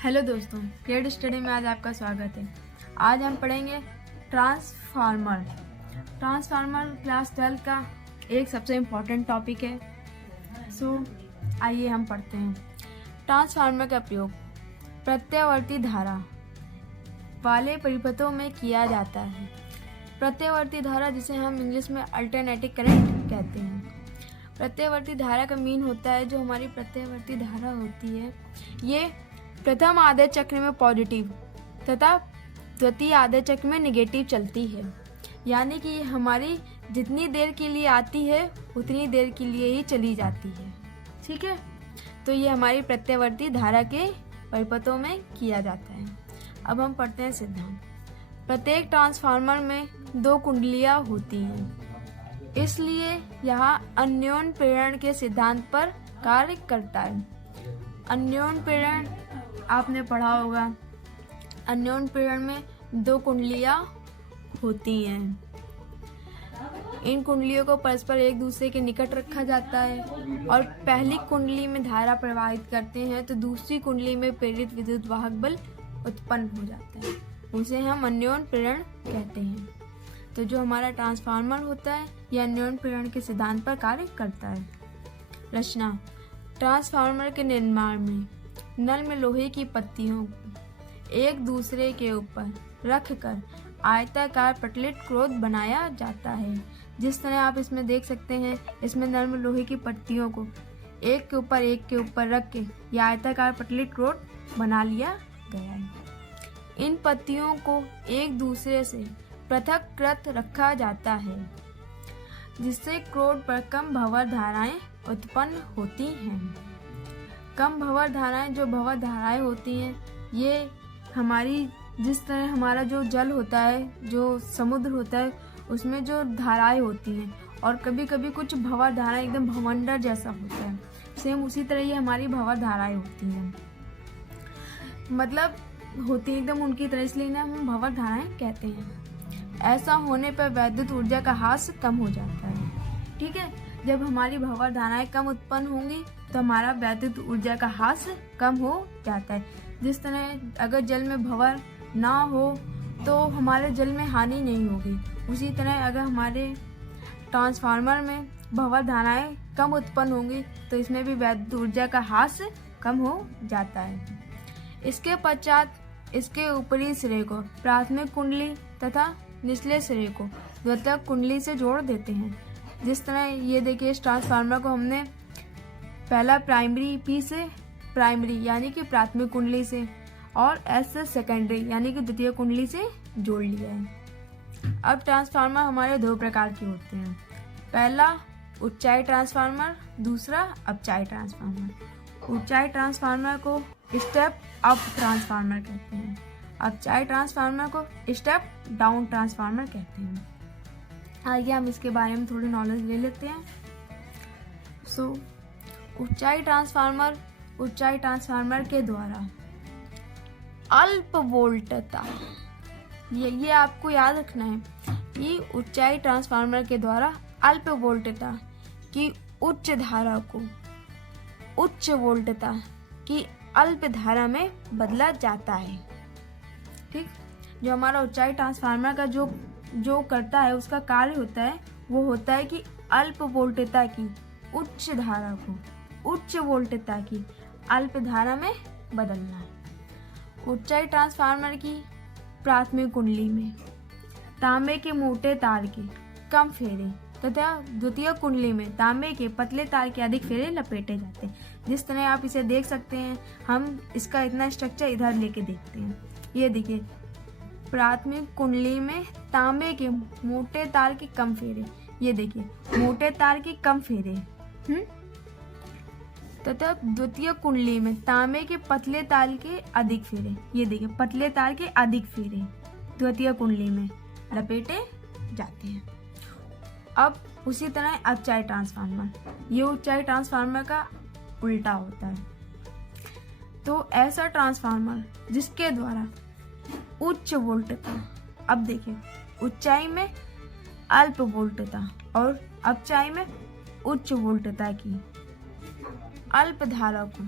Hello दोस्तों, create study में आज आपका स्वागत है। आज हम पढ़ेंगे ट्रांसफार्मर। ट्रांसफार्मर क्लास 12 का एक सबसे इम्पोर्टेंट टॉपिक है। आइए हम पढ़ते हैं। ट्रांसफार्मर का प्रयोग प्रत्यावर्ती धारा वाले परिपथों में किया जाता है। प्रत्यावर्ती धारा, जिसे हम इंग्लिश में अल्टरनेटिंग करंट कहते हैं। प्रत्यावर्ती धारा का मीन होता है, जो हमारी प्रत्यावर्ती धारा होती है ये प्रथम आधे चक्र में पॉजिटिव तथा द्वितीय आधे चक्र में नेगेटिव चलती है। यानी कि ये हमारी जितनी देर के लिए आती है उतनी देर के लिए ही चली जाती है। ठीक है, तो ये हमारी प्रत्यावर्ती धारा के परिपथों में किया जाता है। अब हम पढ़ते हैं सिद्धांत। प्रत्येक ट्रांसफार्मर में 2 कुंडलियां होती हैं, इसलिए यहाँ अन्योन्य प्रेरण के सिद्धांत पर कार्य करता है। अन्योन्य प्रेरण आपने पढ़ा होगा। अन्योन्य प्रेरण में 2 कुंडलियां होती हैं। इन कुंडलियों को परस्पर एक दूसरे के निकट रखा जाता है और पहली कुंडली में धारा प्रवाहित करते हैं तो दूसरी कुंडली में प्रेरित विद्युत वाहक बल उत्पन्न हो जाता है। उसे हम अन्योन्य प्रेरण कहते हैं। तो जो हमारा ट्रांसफार्मर होता है यह अन्योन्य प्रेरण के सिद्धांत पर कार्य करता है। रचना। ट्रांसफार्मर के निर्माण में नल में लोहे की पत्तियों को एक दूसरे के ऊपर रखकर आयताकार पटलित क्रोध बनाया जाता है। जिस तरह आप इसमें देख सकते हैं, इसमें नल में लोहे की पत्तियों को एक के ऊपर रख के यह आयताकार पटलित क्रोध बना लिया गया है। इन पत्तियों को एक दूसरे से पृथककृत रखा जाता है, जिससे क्रोध पर कम भंवर धाराएं उत्पन्न होती हैं। कम भंवर धाराएं, जो भंवर धाराएं होती हैं, ये हमारी जिस तरह हमारा जो जल होता है, जो समुद्र होता है, उसमें जो धाराएं होती हैं और कभी कभी कुछ भंवर धाराएं एकदम भवंडर जैसा होता है, सेम उसी तरह ये हमारी भंवर धाराएं होती हैं। मतलब होती है एकदम उनकी तरह, इसलिए ना हम भंवर धाराएं कहते हैं। ऐसा होने पर वैद्युत ऊर्जा का ह्रास कम हो जाता है। ठीक है, जब हमारी भंवर धाराएं कम उत्पन्न होंगी तो हमारा वैद्युत ऊर्जा का ह्रास कम हो जाता है। जिस तरह अगर जल में भंवर ना हो तो हमारे जल में हानि नहीं होगी, उसी तरह अगर हमारे ट्रांसफार्मर में भंवर धाराएं कम उत्पन्न होंगी तो इसमें भी वैद्युत ऊर्जा का ह्रास कम हो जाता है। इसके पश्चात इसके ऊपरी सिरे को प्राथमिक कुंडली तथा निचले सिरे को द्वितीयक कुंडली से जोड़ देते हैं। जिस तरह ये देखिए, इस ट्रांसफार्मर को हमने पहला प्राइमरी पी से प्राइमरी यानी कि प्राथमिक कुंडली से और एस से सेकेंडरी यानी कि द्वितीय कुंडली से जोड़ लिया है। अब ट्रांसफार्मर हमारे 2 प्रकार के होते हैं। पहला ऊंचाई ट्रांसफार्मर, दूसरा अपचाई ट्रांसफार्मर। ऊंचाई ट्रांसफार्मर को स्टेप अप ट्रांसफार्मर कहते हैं। अपचाई ट्रांसफार्मर को स्टेप डाउन ट्रांसफार्मर कहते हैं। आइए हम इसके बारे में थोड़ी नॉलेज ले लेते हैं। ऊंचाई ट्रांसफार्मर के द्वारा अल्प वोल्टता, ये आपको याद रखना है कि ऊंचाई ट्रांसफार्मर के द्वारा अल्प वोल्टता की उच्च धारा को उच्च वोल्टता की अल्प धारा में बदला जाता है। ठीक, जो हमारा ऊंचाई ट्रांसफार्मर का जो करता है, उसका कार्य होता है, वो होता है कि अल्प वोल्टता की उच्च धारा को उच्च वोल्टता की अल्प धारा में बदलना। ऊंचाई ट्रांसफार्मर की प्राथमिक कुंडली में तांबे के मोटे तार के कम फेरे तथा द्वितीय कुंडली में तांबे के पतले तार के अधिक फेरे लपेटे जाते हैं। जिस तरह आप इसे देख सकते हैं, हम इसका इतना स्ट्रक्चर इधर लेके देखते हैं। ये देखिए, प्राथमिक कुंडली में तांबे के मोटे तार के कम फेरे, ये देखिए मोटे तार के कम फेरे, तथा द्वितीय कुंडली में तांबे के पतले तार के अधिक फेरे, ये देखिए पतले तार के अधिक फेरे द्वितीय कुंडली में लपेटे जाते हैं। अब उसी तरह अपचाई ट्रांसफार्मर, ये ऊंचाई ट्रांसफार्मर का उल्टा होता है। तो ऐसा ट्रांसफार्मर जिसके द्वारा उच्च वोल्टता, अब देखिए ऊंचाई में अल्प वोल्टता और अपचाई में उच्च वोल्टता की अल्प धारा को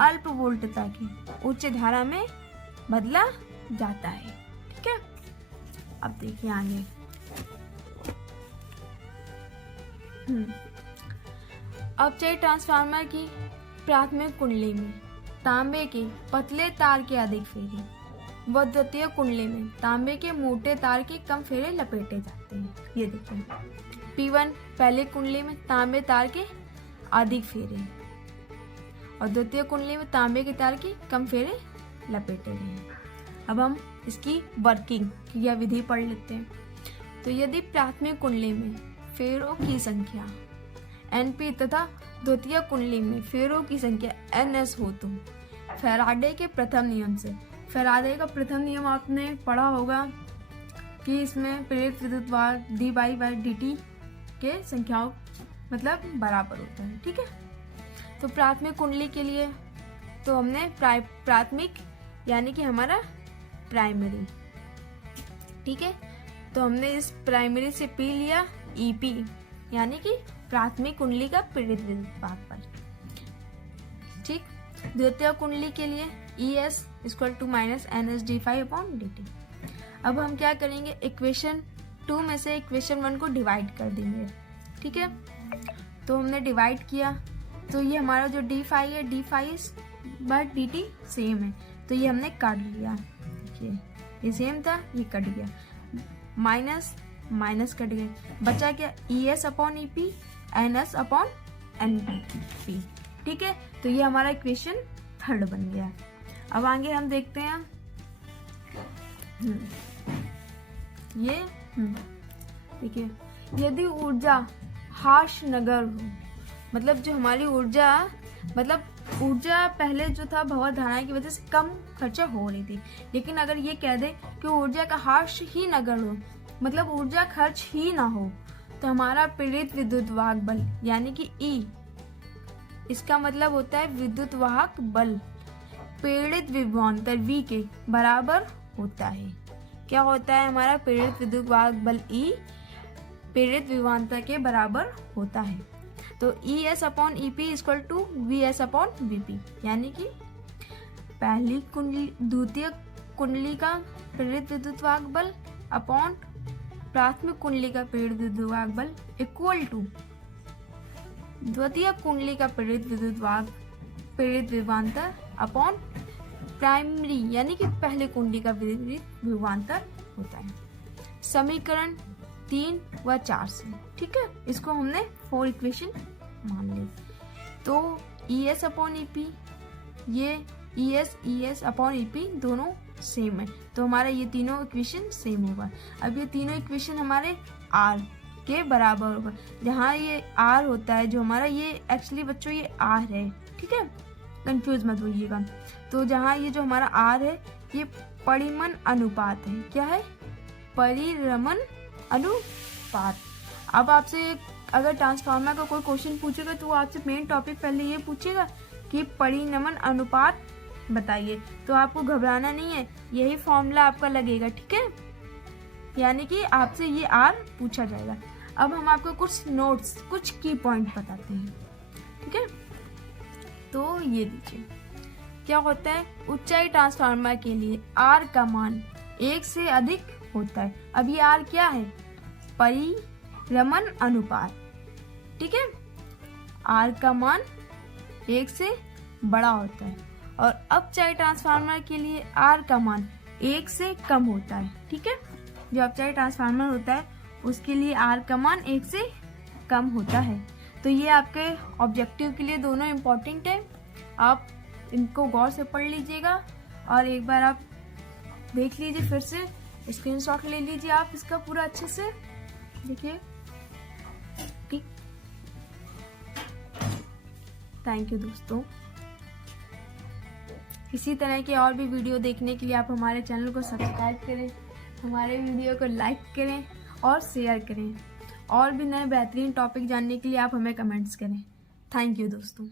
अल्प वोल्टता की उच्च धारा में बदला जाता है। ठीक है, अब देखिए आगे। अपचयी ट्रांसफार्मर की प्राथमिक कुंडली में तांबे के पतले तार के अधिक फेरे व द्वितीय कुंडली में तांबे के मोटे तार के कम फेरे लपेटे जाते हैं। ये देखो, P1 पहले कुंडली में तांबे तार के अधिक फेरे और द्वितीय कुंडली में तांबे के तार के कम फेरे लपेटे गए हैं। अब हम इसकी वर्किंग क्रिया विधि पढ़ लेते हैं। तो यदि प्राथमिक कुंडली में फेरों की संख्या Np तथा द्वितीय कुंडली में फेरों की संख्या Ns हो तो फैराडे के प्रथम नियम से, फैराडे का प्रथम नियम आपने पढ़ा होगा कि इसमें प्रेरित विद्युत वाहक dy/dt के संख्याओं मतलब बराबर होता है। ठीक है, तो प्राथमिक कुंडली के लिए तो हमने प्राथमिक यानी कि हमारा प्राइमरी, ठीक है, तो हमने इस प्राइमरी से P लिया EP यानी कि प्राथमिक कुंडली का प्रेरित विद्युत वाहक बल। ठीक, द्वितीय कुंडली के लिए ES = -NS d∅/dt। अब हम क्या करेंगे, इक्वेशन 2 में से इक्वेशन 1 को डिवाइड कर देंगे। ठीक है, तो हमने डिवाइड किया तो ये हमारा जो d∅ है d∅/dt सेम है, तो ये हमने काट लिया। देखिए ये सेम था, ये कट गया, माइनस माइनस कट गए, बचा क्या ES/EP NS/NP। ठीक है, तो ये हमारा इक्वेशन 3 बन गया। अब आगे हम देखते हैं ये देखिए, यदि ऊर्जा हाश नगर हो, मतलब जो हमारी ऊर्जा पहले जो था भंवर धाराएं की वजह से कम खर्चा हो रही थी, लेकिन अगर ये कह दे कि ऊर्जा का हाश ही नगर हो, मतलब ऊर्जा खर्च ही ना हो, तो हमारा प्रेरित विद्युत वाहक बल यानी कि E, इसका मतलब होता है विद्युत वाहक बल प्रेरित विभवांतर V के बराबर होता है। क्या होता है हमारा प्रेरित विद्युत वाहक बल E प्रेरित विभवांतर के बराबर होता है। तो ES/EP = VS/VP, यानी कि पहली कुंडली द्वितीय कुंडली का प्रेरित विद्युत वाहक बल अपॉन प्राथमिक कुंडली का प्रेरित विद्युत वाहक बल इक्वल टू द्वितीय कुंडली का प्रेरित विद्युत वाहक प्रेरित विभवांतर अपॉन प्राइमरी यानी कि पहले कुंडली का प्रेरित विभवांतर होता है। समीकरण 3 व 4 से। ठीक है, इसको हमने 4 इक्वेशन मान ली। तो ES/EP, ये ES/EP दोनों सेम है, तो हमारा ये तीनों इक्वेशन सेम होगा। अब ये तीनों इक्वेशन हमारे R के बराबर होगा। जहाँ ये R होता है जो हमारा, ये एक्चुअली बच्चों ये R है, ठीक है, कंफ्यूज मत होइएगा। तो जहाँ ये जो हमारा R है ये परिमन अनुपात है। क्या है? परिरमण अनुपात। अब आपसे अगर ट्रांसफार्मर का कोई क्वेश्चन पूछेगा तो वो आपसे मेन टॉपिक पहले ये पूछेगा कि परिणमन अनुपात बताइए, तो आपको घबराना नहीं है, यही फॉर्मूला आपका लगेगा। ठीक है, यानी कि आपसे ये R पूछा जाएगा। अब हम आपको कुछ नोट्स, कुछ की पॉइंट बताते हैं। ठीक है, तो ये देखिए क्या होता है, ऊंचाई ट्रांसफार्मर के लिए R का मान 1 से अधिक होता है। अब ये R क्या है? परिरमण अनुपात। ठीक है, R का मान 1 से बड़ा होता है और अपचायी ट्रांसफार्मर के लिए R का मान 1 से कम होता है। ठीक है, जो अपचायी ट्रांसफार्मर होता है उसके लिए R का मान 1 से कम होता है। तो ये आपके ऑब्जेक्टिव के लिए दोनों इम्पोर्टेंट है, आप इनको गौर से पढ़ लीजिएगा और एक बार आप देख लीजिए, फिर से स्क्रीनशॉट ले लीजिए आप इसका पूरा अच्छे से देखिए। ठीक, थैंक यू दोस्तों। इसी तरह के और भी वीडियो देखने के लिए आप हमारे चैनल को सब्सक्राइब करें, हमारे वीडियो को लाइक करें और शेयर करें। और भी नए बेहतरीन टॉपिक जानने के लिए आप हमें कमेंट्स करें। थैंक यू दोस्तों।